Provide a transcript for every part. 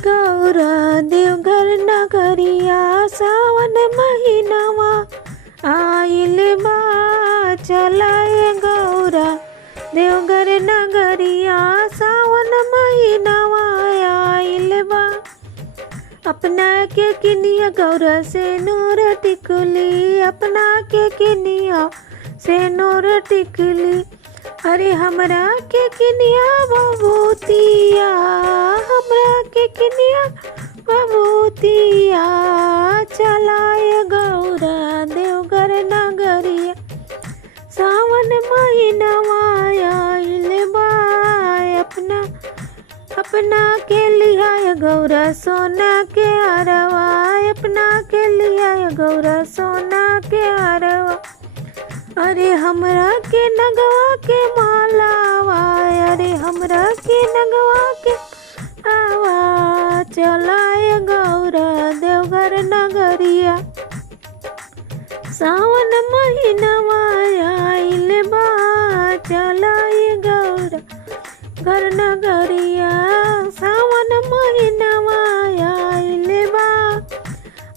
गौरा देवघर नगरिया सावन महीनावा आइल बा। चलाए गौरा देवघर नगरिया सावन महीनावा आइल बा। अपना के किनिया गौरा से नूर टिकली, अपना के किनिया से नूर टिकली। अरे हमरा के किनिया बबूतिया, हमरा के किनिया बबूतिया। चलाए गौरा देवघर नगरिया सावन महीनावा आइल बा। अपना के लिया गौरा सोना के अरवा, अपना के लिया गौरा सोना के अरवा। अरे हमरा के नगवा के मालावा, अरे हमरा के नगवा के आवा। चलाए गौरा देवघर नगरिया सावन महीनावा आइल बा। चलाए गौरा घर नगरिया सावन महीनावा आइल बा।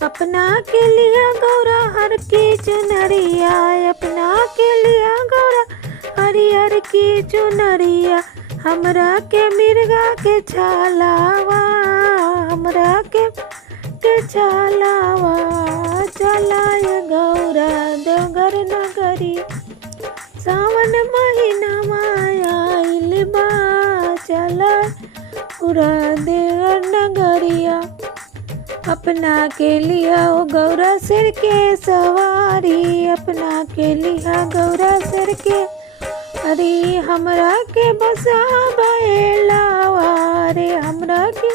अपना के लिया गौरा हर की चुनरिया, अपना के लिया गौरा हरियर की चुनरिया। हमरा के मिर्गा के छालावा, हमरा के छालावा। चलाए गौरा देवघर नगरिया सावन महीनावा आइल बा। चला पूरा देवघर नगरिया अपना के लिया ओ गौरा सिर के सवारी, अपना के लिया गौरा सिर के। अरे हमरा के बसा बहेलावा, अरे हमरा के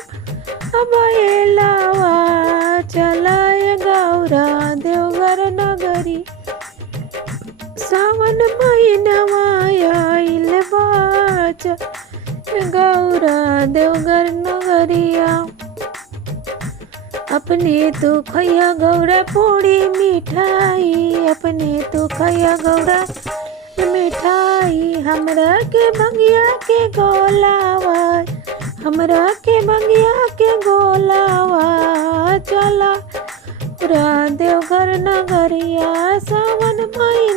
बहेलावा। चलाए गौरा देवघर नगरी सावन महीनावा आइल बा। गौरा देवघर नगरिया अपने तो खैया गौरा पूरी मिठाई, अपने तो खैया गौरा मिठाई। हमरा के बंगिया के गोलावा, हमरा के बंगिया के गोलावा। चला पूरा देवघर नगरिया सावन महीना